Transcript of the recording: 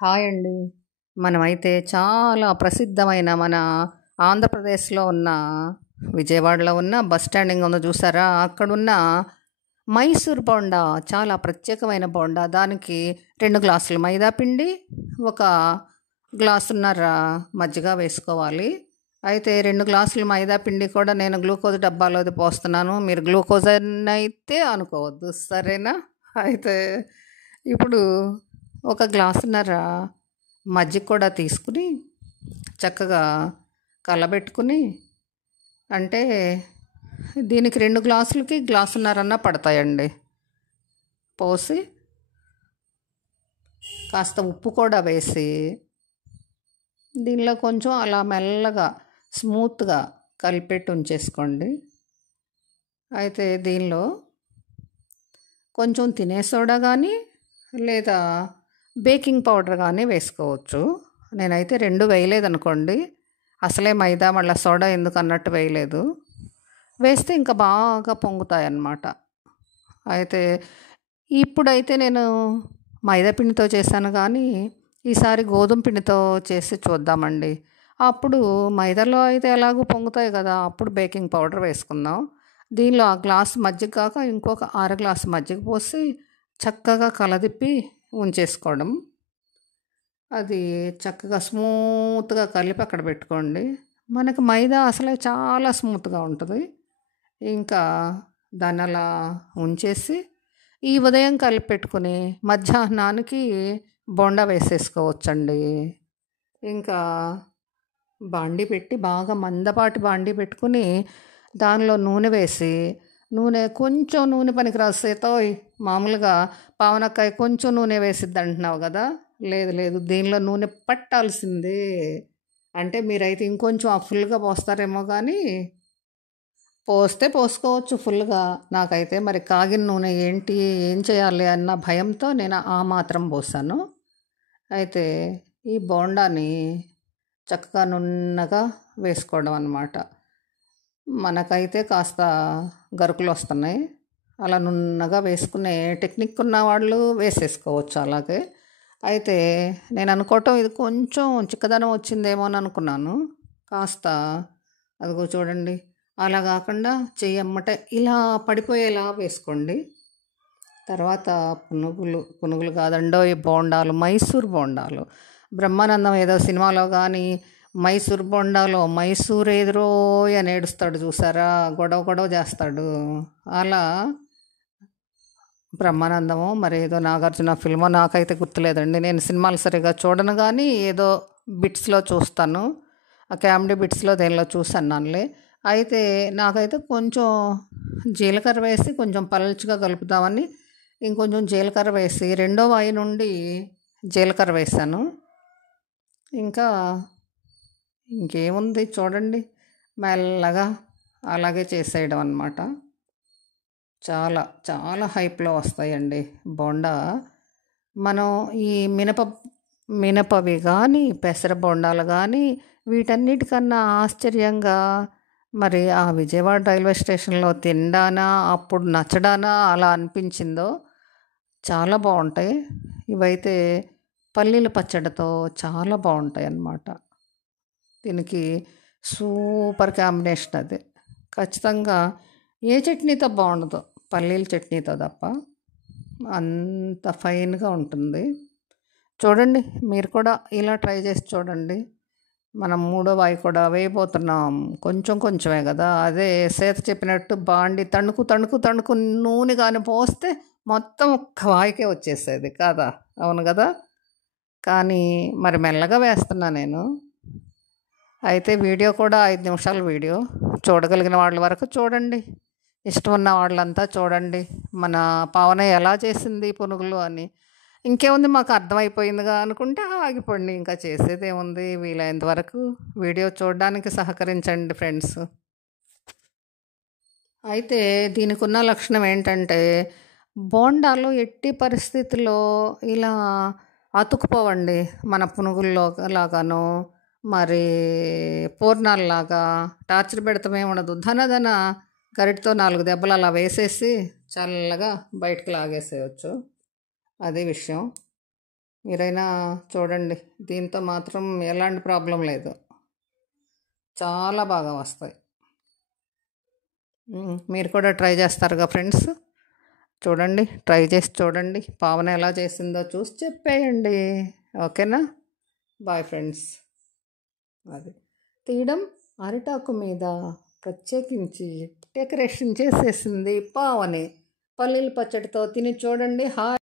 Hi అండి. మనమైతే చాలా ప్రసిద్ధమైన మన ఆంధ్రప్రదేశ్‌లో ఉన్న విజయవాడలో ఉన్న బస్ స్టాండింగ్ ఉందో చూసారా? అక్కడున్న మైసూర్ బోండా చాలా ప్రత్యేకమైన బోండా. దానికి 2 గ్లాసులు మైదా పిండి, ఒక గ్లాసున్నర మజ్జిగ వేసుకోవాలి. అయితే 2 గ్లాసులు మైదా పిండి కూడా నేను గ్లూకోజ్ డబ్బాలోది పోస్తున్నాను. మీరు గ్లూకోజ్ అని అయితే అనుకోవద్దు. సరేనా? అయితే ఇప్పుడు ఒక గ్లాసున్నర మజ్జిగ కూడా తీసుకుని చక్కగా కలబెట్టుకుని, అంటే దీనికి 2 గ్లాసులకి గ్లాసున్నరన్న పడతాయండి. పోసి కాస్త ఉప్పు కూడా వేసి దీనిలో కొంచెం అలా మెల్లగా స్మూత్గా కలిపెట్టి ఉంచేసుకోండి. అయితే దీనిలో కొంచెం తినే సోడా కానీ లేదా బేకింగ్ పౌడర్ కానీ వేసుకోవచ్చు. నేనైతే 2 వేయలేదనుకోండి, అసలే మైదా మళ్ళీ సోడా ఎందుకు అన్నట్టు వేయలేదు. వేస్తే ఇంకా బాగా పొంగుతాయి అన్నమాట. అయితే ఇప్పుడైతే నేను మైదా పిండితో చేశాను, కానీ ఈసారి గోధుమ పిండితో చేసి చూద్దామండి. అప్పుడు మైదాలో అయితే ఎలాగో పొంగుతాయి కదా, అప్పుడు బేకింగ్ పౌడర్ వేసుకుందాం. దీనిలో ఆ గ్లాసు మజ్జిగ కాక ఇంకొక అర గ్లాసు మజ్జిగ పోసి చక్కగా కలదిప్పి ఉంచేసుకోవడం. అది చక్కగా స్మూత్గా కలిపి అక్కడ పెట్టుకోండి. మనకు మైదా అసలే చాలా స్మూత్గా ఉంటుంది. ఇంకా దాన్ని అలా ఉంచేసి ఈ ఉదయం కలిపి పెట్టుకుని మధ్యాహ్నానికి బోండా వేసేసుకోవచ్చండి. ఇంకా బాండీ పెట్టి బాగా మందపాటి బాండీ పెట్టుకుని దానిలో నూనె వేసి, కొంచెం నూనె పనికిరాదు సీతోయ్, మామూలుగా పావనక్కాయ కొంచెం నూనె వేసిద్ది అంటున్నావు కదా, లేదు లేదు, దీనిలో నూనె పట్టాల్సిందే. అంటే మీరైతే ఇంకొంచెం ఫుల్గా పోస్తారేమో, కానీ పోస్తే పోసుకోవచ్చు ఫుల్గా. నాకైతే మరి కాగిన నూనె ఏంటి, ఏం చేయాలి అన్న భయంతో నేను ఆ మాత్రం పోసాను. అయితే ఈ బోండాని చక్కగా నున్నగా వేసుకోవడం అన్నమాట. మనకైతే కాస్త గరుకులు వస్తున్నాయి. అలా నున్నగా వేసుకునే టెక్నిక్ ఉన్న వాళ్ళు వేసేసుకోవచ్చు అలాగే. అయితే నేను అనుకోవటం ఇది కొంచెం చిక్కదనం వచ్చిందేమో అని అనుకున్నాను. కాస్త అదిగో చూడండి, అలా కాకుండా చెయ్యమ్మట ఇలా పడిపోయేలా వేసుకోండి. తర్వాత పునుగులు కాదండో ఈ బోండాలు, మైసూర్ బోండాలు. బ్రహ్మానందం ఏదో సినిమాలో కానీ మైసూర్ బోండాలో మైసూర్ ఎదురోయ్ అని ఏడుస్తాడు చూసారా, గొడవ గొడవ చేస్తాడు. అలా బ్రహ్మానందమో మరి ఏదో నాగార్జున ఫిల్మో నాకైతే గుర్తులేదండి. నేను సినిమాలు సరిగా చూడను, కానీ ఏదో బిట్స్లో చూస్తాను. ఆ కామెడీ బిట్స్లో దేనిలో చూసానులే. అయితే నాకైతే కొంచెం జీలకర్ర వేసి కొంచెం పలుచగా కలుపుదామని ఇంకొంచెం జీలకర్ర వేసి రెండో వాయి నుండి జీలకర్ర వేసాను. ఇంకా ఇంకేముంది చూడండి, మెల్లగా అలాగే చేసేయడం అన్నమాట. చాలా చాలా హైప్లో వస్తాయండి బోండా. మనం ఈ మినపవి కానీ పెసర బోండాలు కానీ వీటన్నిటికన్నా ఆశ్చర్యంగా మరి ఆ విజయవాడ రైల్వే స్టేషన్లో తినడానా అప్పుడు నచ్చడానా అలా అనిపించిందో, చాలా బాగుంటాయి. ఇవైతే పల్లీల పచ్చడితో చాలా బాగుంటాయి అన్నమాట. దీనికి సూపర్ కాంబినేషన్ అది. ఖచ్చితంగా ఏ చట్నీతో బాగుండదు, పల్లీల చట్నీతో తప్ప. అంత ఫైన్గా ఉంటుంది. చూడండి, మీరు కూడా ఇలా ట్రై చేసి చూడండి. మనం మూడో వాయి కూడా వేయబోతున్నాం. కొంచెం కొంచెమే కదా, అదే సేత చెప్పినట్టు బాండి తణుకు తణుకు తణుకు నూనె కానీ పోస్తే మొత్తం ఒక్క వాయికే వచ్చేసేది కాదా, అవును కదా. కానీ మరి మెల్లగా వేస్తున్నా నేను. అయితే వీడియో కూడా 5 నిమిషాల వీడియో, చూడగలిగిన వాళ్ళ వరకు చూడండి, ఇష్టం ఉన్న వాళ్ళంతా చూడండి. మన పావన ఎలా చేసింది పునుగులు అని. ఇంకేముంది, మాకు అర్థమైపోయిందిగా అనుకుంటే ఆగిపోండి, ఇంకా చేసేదేముంది. వీలైనంత వరకు వీడియో చూడడానికి సహకరించండి ఫ్రెండ్స్. అయితే దీనికి ఉన్న లక్షణం ఏంటంటే, బోండాలు ఎట్టి పరిస్థితుల్లో ఇలా అతుకుపోవండి. మన పునుగుల్లో లాగాను మరి పూర్ణాలలాగా టార్చర్ పెడతామే ఉండదు. ధన గరిటతో 4 దెబ్బలు అలా వేసేసి చల్లగా బయటకు లాగేసేయచ్చు. అదే విషయం. మీరైనా చూడండి, దీంతో మాత్రం ఎలాంటి ప్రాబ్లం లేదు, చాలా బాగా వస్తాయి. మీరు కూడా ట్రై చేస్తారుగా ఫ్రెండ్స్, చూడండి, ట్రై చేసి చూడండి, పావన ఎలా చేసిందో చూసి చెప్పేయండి. ఓకేనా? Bye friends. అది తీయడం అరిటాకు మీద ప్రత్యేకించి డెకరేషన్ చేసేసింది పావని. పల్లీల పచ్చడితో తిని చూడండి. హాయ్.